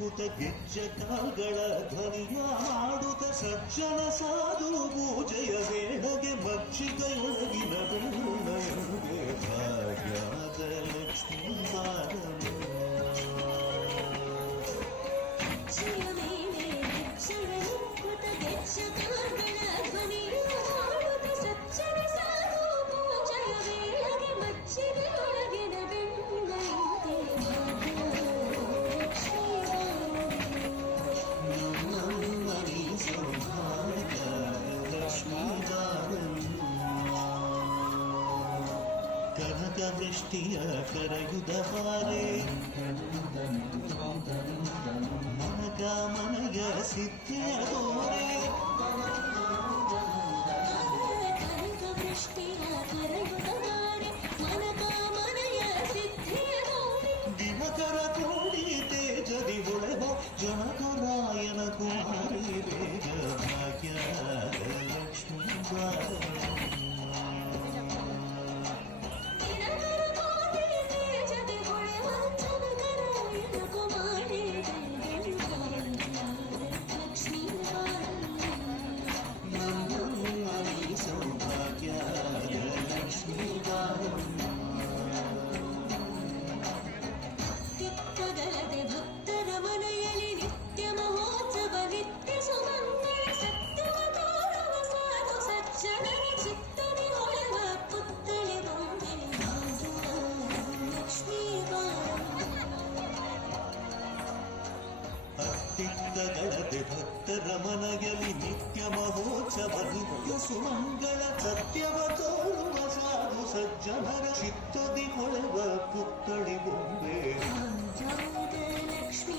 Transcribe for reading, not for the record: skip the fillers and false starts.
ನಿಕ್ಕುತ ಗೆಜ್ಜೆ ಕಾಲ್ಗಳ ಧ್ವನಿಯ ಮಾಡುತ್ತ ಸಜ್ಜನ ಸಾಧು ಪೂಜೆಯ ವೇಳೆಗೆ ಮಜ್ಜಿಗೆಯೊಳಗಿನ ಬೆಣ್ಣೆಗೆ ಭಾಗ್ಯದ ಲಕ್ಷ್ಮೀ ಬಾರಮ್ಮ. ಕನಕ ವೃಷ್ಟಿಯ ಕರೆಯುದ ಹಾರೆ ಮನಕ ಮನಗ ಸಿದ್ಧಿಯ ದೋರೆ. ಕನಕ ವೃಷ್ಟಿಯ ಕರೆಯುದ ಹಾರೆ ಮನಕ ಮನಯ ಸಿದ್ಧಿಯ ದೋರೆ. ದಿನಕರ ಕೋಡಿ ತೇಜದಿ ಹೊಳೆವ ಜನಕರಾಯನ ಕುಮಾರಿ ಬೇಗ ಭಾಗ್ಯದ ಲಕ್ಷ್ಮೀ ಬಾರಮ್ಮ. ತಿತ್ತಗಲದೆ ಭಕ್ತರ ಮನೆಯಲ್ಲಿ ನಿತ್ಯ ಮಹೋತ್ಸವ ನಿತ್ಯ ಸುಮಂಗಳ ಸತ್ಯವ ತೋರುವ ಸಾಧು ಸಜ್ಜನರ ಚಿತ್ತದಿ ಹೊಳೆವ ಪುತ್ತಳಿ ಬೊಂಬೆ ಲಕ್ಷ್ಮೀ ಅತ್ತಿತ್ತಗಳದೆ ಭಕ್ತರ ಮನೆಯಲ್ಲಿ ನಿತ್ಯ ಮಹೋತ್ಸವ ನಿತ್ಯ ಸುಮಂಗಳ ಸತ್ಯವ ತೋರುವ ಸಾಧು ಸಜ್ಜನರ ಚಿತ್ತದಿ ಹೊಳೆವ ಪುತ್ತಳಿ ಬೊಂಬೆ ಲಕ್ಷ್ಮೀ